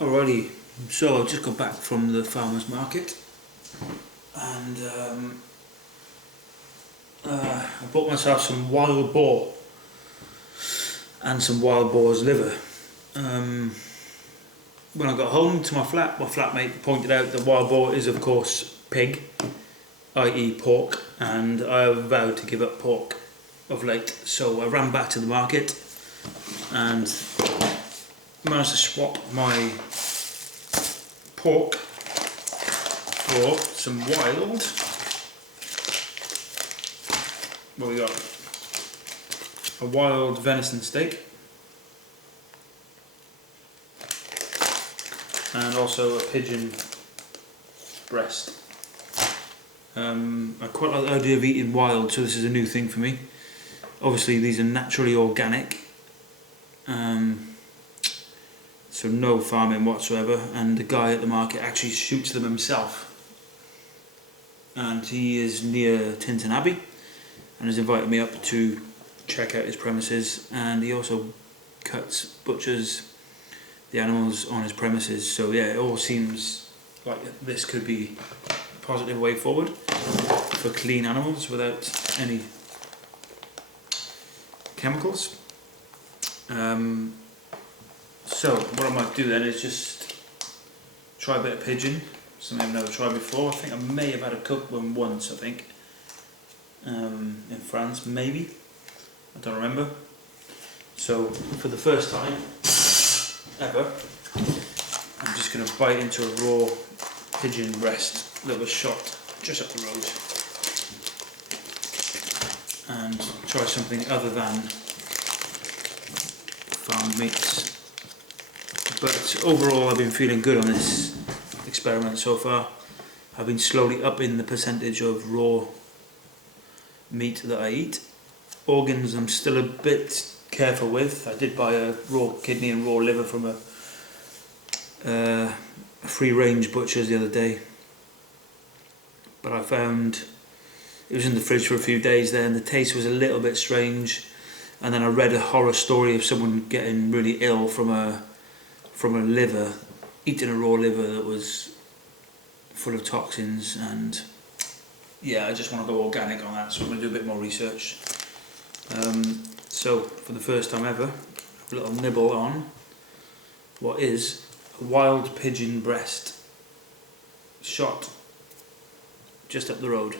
Alrighty, so I've just got back from the farmer's market and I bought myself some wild boar and some wild boar's liver. When I got home to my flatmate pointed out that wild boar is of course pig, i.e. pork, and I have vowed to give up pork of late, so I ran back to the market and managed to swap my pork for some wild. What we got? A wild venison steak, and also a pigeon breast. I quite like the idea of eating wild, so this is a new thing for me. Obviously these are naturally organic, so no farming whatsoever, and the guy at the market actually shoots them himself, and he is near Tinton Abbey and has invited me up to check out his premises, and he also butchers the animals on his premises. So yeah, it all seems like this could be a positive way forward for clean animals without any chemicals. So what I might do then is just try a bit of pigeon, something I've never tried before. I think I may have had a cooked one once, I think, in France, maybe. I don't remember. So for the first time ever, I'm just going to bite into a raw pigeon breast that was shot just up the road and try something other than farmed meats. But overall I've been feeling good on this experiment so far. I've been slowly upping the percentage of raw meat that I eat. Organs I'm still a bit careful with. I did buy a raw kidney and raw liver from a free range butcher's the other day, but I found it was in the fridge for a few days there and the taste was a little bit strange, and then I read a horror story of someone getting really ill from a liver, eating a raw liver that was full of toxins, and yeah, I just want to go organic on that, so I'm going to do a bit more research. So for the first time ever, a little nibble on what is a wild pigeon breast shot just up the road.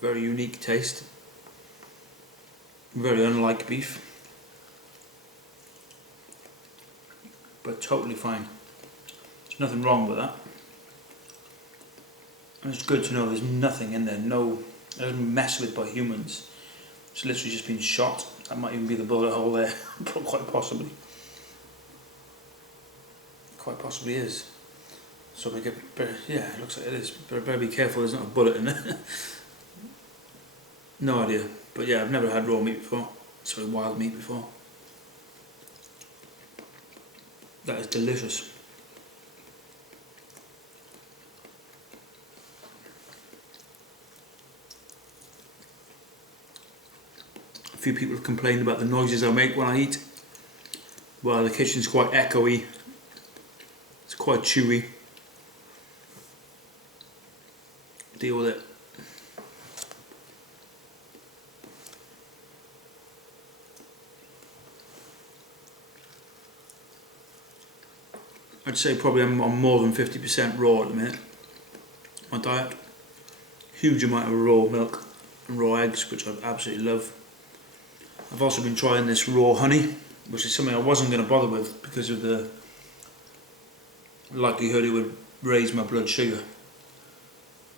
Very unique taste, very unlike beef, but totally fine. There's nothing wrong with that, and it's good to know there's nothing in there, it doesn't mess with by humans. It's literally just been shot. That might even be the bullet hole there, quite possibly. Quite possibly is. So we get, yeah, it looks like it is. But better be careful there's not a bullet in there. No idea, but yeah, I've never had raw meat before, sorry, wild meat before. That is delicious. A few people have complained about the noises I make when I eat. Well, the kitchen's quite echoey, it's quite chewy. Deal with it. I'd say probably I'm on more than 50% raw at the minute. My diet, huge amount of raw milk and raw eggs, which I absolutely love. I've also been trying this raw honey, which is something I wasn't going to bother with because of the likelihood it would raise my blood sugar.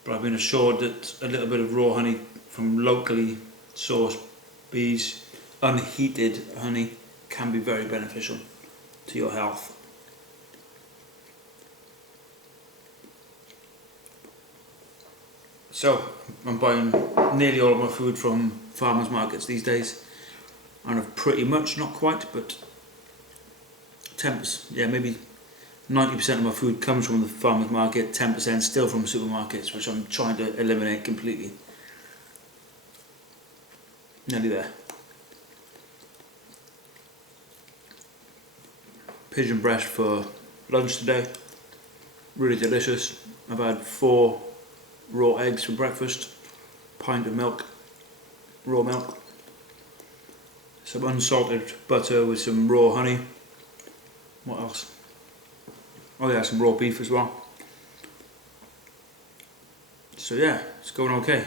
But I've been assured that a little bit of raw honey from locally sourced bees, unheated honey, can be very beneficial to your health. So I'm buying nearly all of my food from farmers markets these days, and I've pretty much, not quite, but 10%, yeah, maybe 90% of my food comes from the farmer's market, 10% still from supermarkets, which I'm trying to eliminate completely. Nearly there. Pigeon breast for lunch today. Really delicious. I've had 4 raw eggs for breakfast, pint of milk, raw milk, some unsalted butter with some raw honey. What else? Oh yeah, some raw beef as well. So yeah, it's going okay.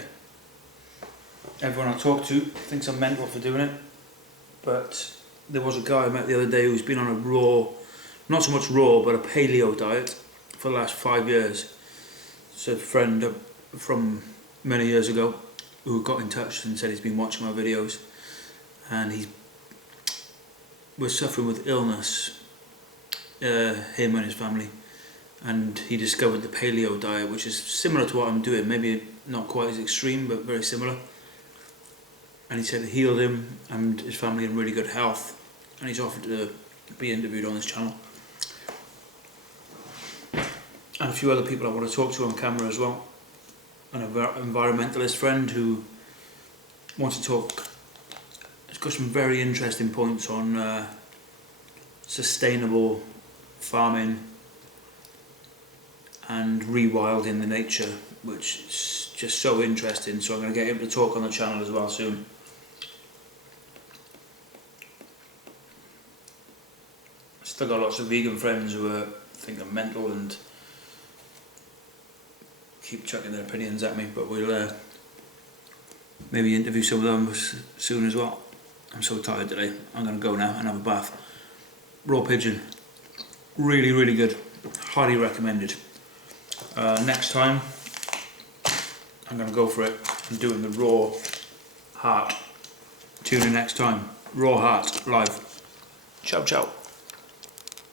Everyone I talk to thinks I'm mental for doing it, but there was a guy I met the other day who's been on a raw, not so much raw, but a paleo diet for the last 5 years. It's a friend from many years ago who got in touch and said he's been watching my videos, and he was suffering with illness, him and his family, and he discovered the paleo diet, which is similar to what I'm doing, maybe not quite as extreme, but very similar. And he said it healed him and his family in really good health, and he's offered to be interviewed on this channel. And a few other people I want to talk to on camera as well. An environmentalist friend who wants to talk. It's got some very interesting points on sustainable farming and rewilding the nature, which is just so interesting. So I'm going to get him to talk on the channel as well soon. Still got lots of vegan friends who think I'm mental and keep chucking their opinions at me, but we'll maybe interview some of them soon as well. I'm so tired today. I'm going to go now and have a bath. Raw pigeon, really, really good. Highly recommended. Next time, I'm going to go for it. I'm doing the raw heart. Tune in next time. Raw heart live. Ciao, ciao.